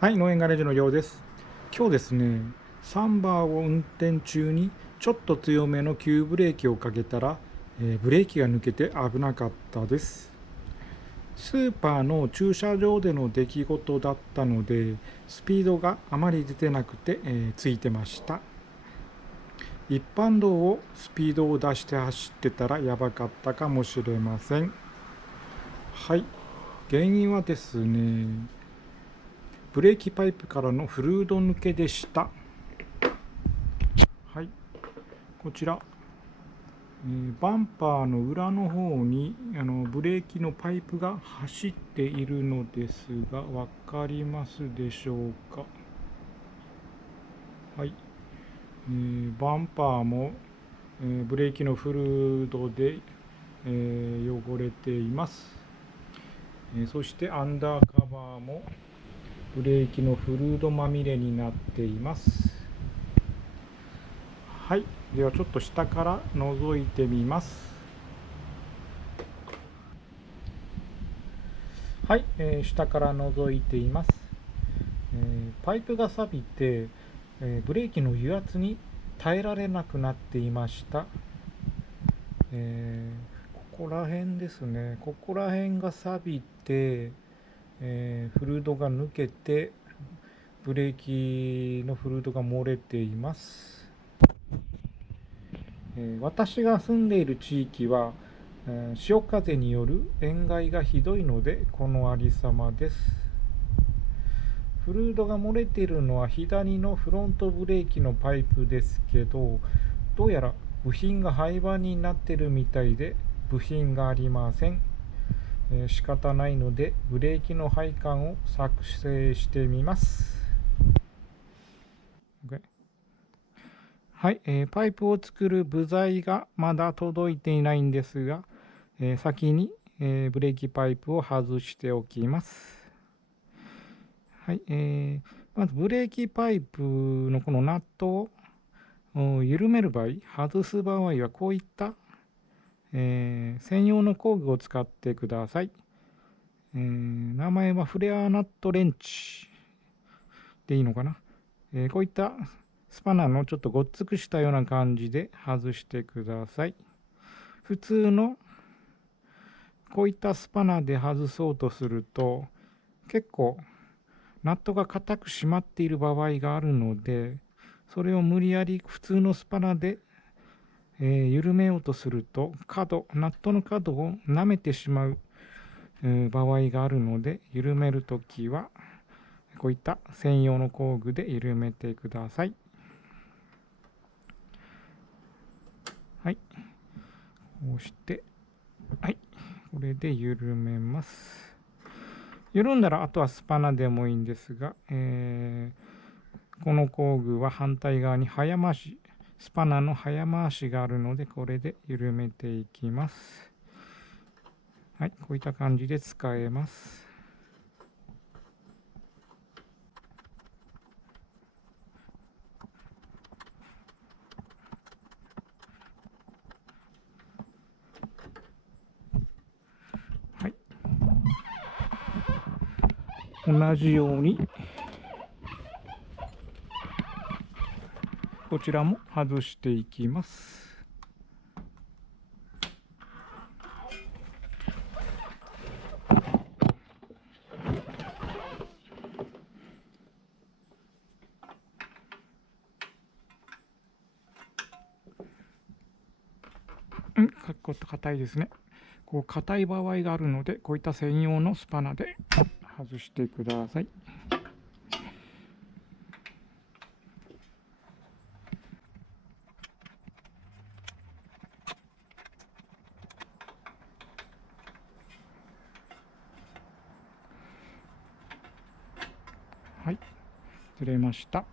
はい、農園ガレージのようです。今日ですね、サンバーを運転中にちょっと強めの急ブレーキをかけたら、ブレーキが抜けて危なかったです。スーパーの駐車場での出来事だったので、スピードがあまり出てなくて、ついてました。一般道をスピードを出して走ってたらやばかったかもしれません。はい、原因はですね、ブレーキパイプからのフルード抜けでした。はい、こちら、バンパーの裏の方にブレーキのパイプが走っているのですが、分かりますでしょうか。はい、バンパーも、ブレーキのフルードで、汚れています。そしてアンダーカバーもブレーキのフルードまみれになっています。はい、ではちょっと下から覗いてみます。はい、下から覗いています。パイプが錆びて、ブレーキの油圧に耐えられなくなっていました。ここら辺ですね。ここら辺が錆びて、フルードが抜けて、ブレーキのフルードが漏れています。私が住んでいる地域は、潮風による塩害がひどいので、このありさまです。フルードが漏れているのは左のフロントブレーキのパイプですけど、どうやら部品が廃盤になってるみたいで、部品がありません。仕方ないのでブレーキの配管を作成してみます。OK。 はい、パイプを作る部材がまだ届いていないんですが、先に、ブレーキパイプを外しておきます。はい、まずブレーキパイプのこのナットを緩める場合、外す場合はこういった、専用の工具を使ってください。名前はフレアナットレンチでいいのかな。こういったスパナのちょっとごっつくしたような感じで外してください。普通のこういったスパナで外そうとすると、結構ナットが固く締まっている場合があるので、それを無理やり普通のスパナで、緩めようとするとナットの角を舐めてしまう、場合があるので、緩めるときはこういった専用の工具で緩めてください。はい、こうして、はい、これで緩めます。緩んだらあとはスパナでもいいんですが、この工具は反対側に早回し、スパナの早回しがあるので、これで緩めていきます。はい、こういった感じで使えます。はい、同じようにこちらも外していきます。硬いですね。こう硬い場合があるので、こういった専用のスパナで外してください。はい、ずれました。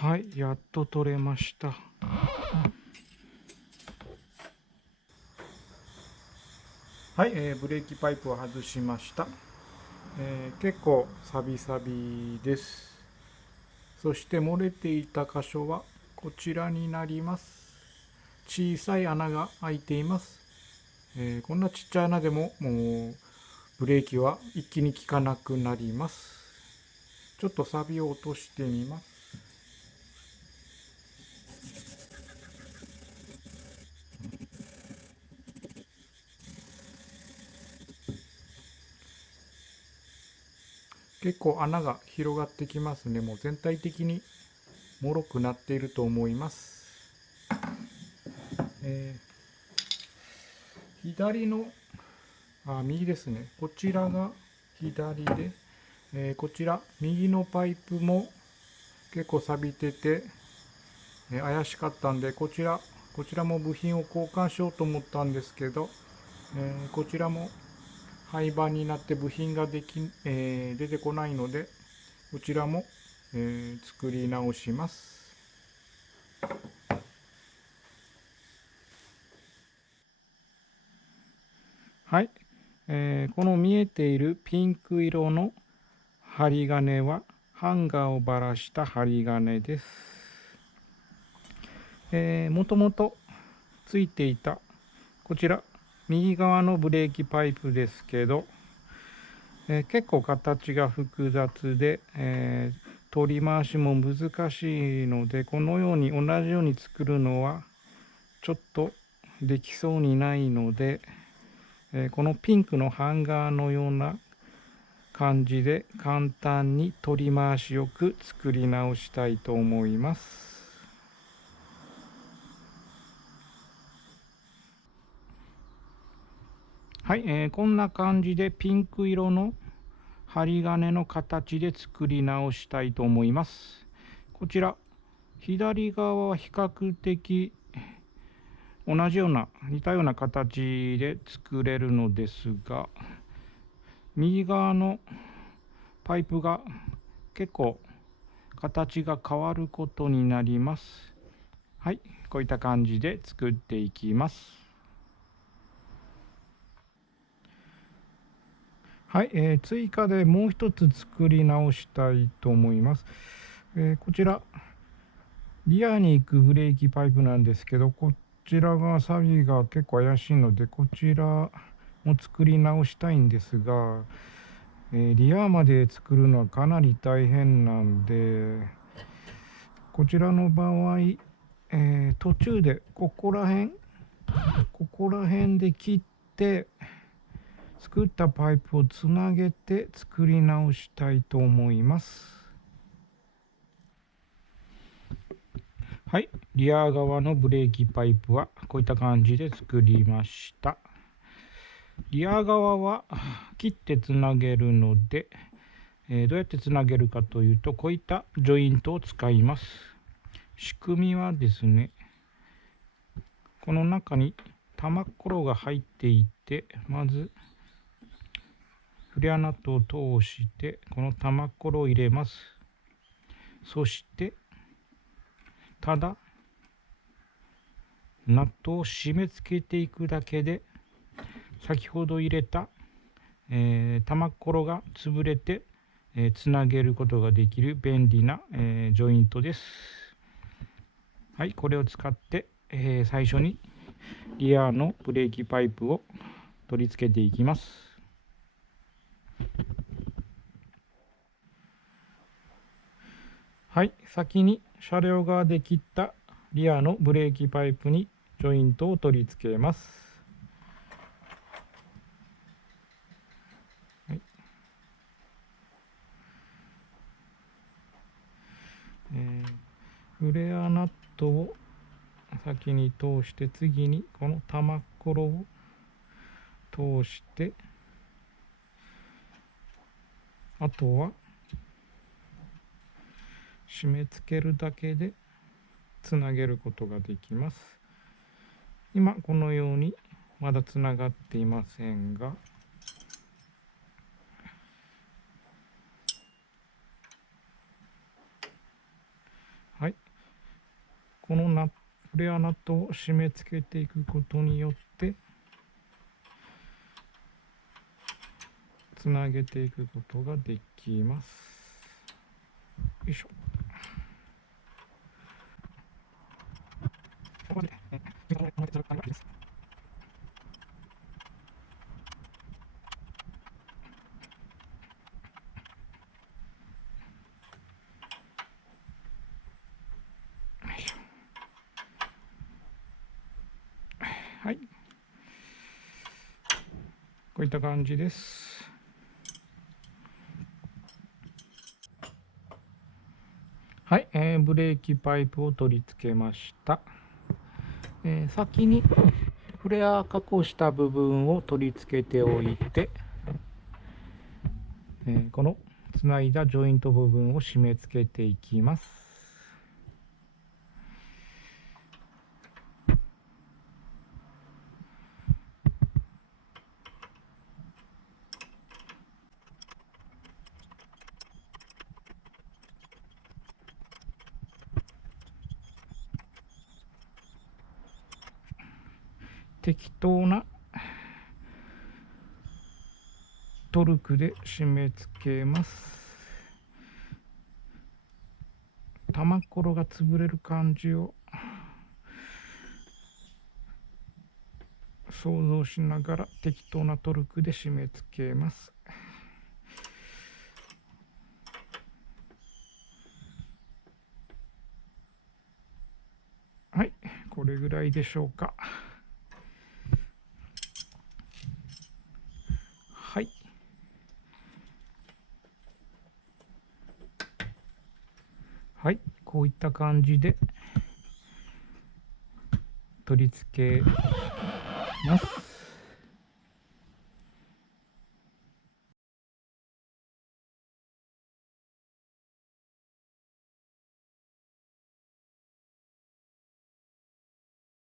はい、やっと取れました。はい、ブレーキパイプを外しました。結構サビサビです。そして漏れていた箇所はこちらになります。小さい穴が開いています。こんなちっちゃい穴でももうブレーキは一気に効かなくなります。ちょっとサビを落としてみます。結構穴が広がってきますね。もう全体的に脆くなっていると思います。左の右ですね。こちらが左で、こちら右のパイプも結構錆びてて、怪しかったんでこちらも部品を交換しようと思ったんですけど、こちらも廃盤になって部品が出てこないのでこちらも、作り直します。はい、この見えているピンク色の針金はハンガーをばらした針金です。もともとついていたこちら右側のブレーキパイプですけど、結構形が複雑で、取り回しも難しいのでこのように同じように作るのはちょっとできそうにないので、このピンクのハンガーのような感じで簡単に取り回しよく作り直したいと思います。はい、こんな感じでピンク色の針金の形で作り直したいと思います。こちら左側は比較的同じような似たような形で作れるのですが、右側のパイプが結構形が変わることになります。はい、こういった感じで作っていきます。はい、追加でもう一つ作り直したいと思います。こちらリアに行くブレーキパイプなんですけど、こちらがサビが結構怪しいのでこちらも作り直したいんですが、リアまで作るのはかなり大変なんで、こちらの場合、途中でここら辺で切って作ったパイプをつなげて作り直したいと思います。はい、リア側のブレーキパイプはこういった感じで作りました。リア側は切ってつなげるので、どうやってつなげるかというとこういったジョイントを使います。仕組みはですね、この中に玉っころが入っていて、まずフレアナットを通してこの玉っころを入れます。そしてただナットを締め付けていくだけで先ほど入れた、玉っころが潰れて、つなげることができる便利な、ジョイントです。はい、これを使って、最初にリアのブレーキパイプを取り付けていきます。はい、先に車両側で切ったリアのブレーキパイプにジョイントを取り付けます。はい、フレアナットを先に通して、次にこの玉っころを通して、あとは締め付けるだけでつなげることができます。今このようにまだつながっていませんが、はい、このフレアナットを締め付けていくことによってつなげていくことができます。よいしょ。はい、こういった感じです。はい、ブレーキパイプを取り付けました。先にフレア加工した部分を取り付けておいて、このつないだジョイント部分を締め付けていきます。適当なトルクで締め付けます。玉ころが潰れる感じを想像しながら適当なトルクで締め付けます。はい、これぐらいでしょうか。はい。はい、こういった感じで取り付けます。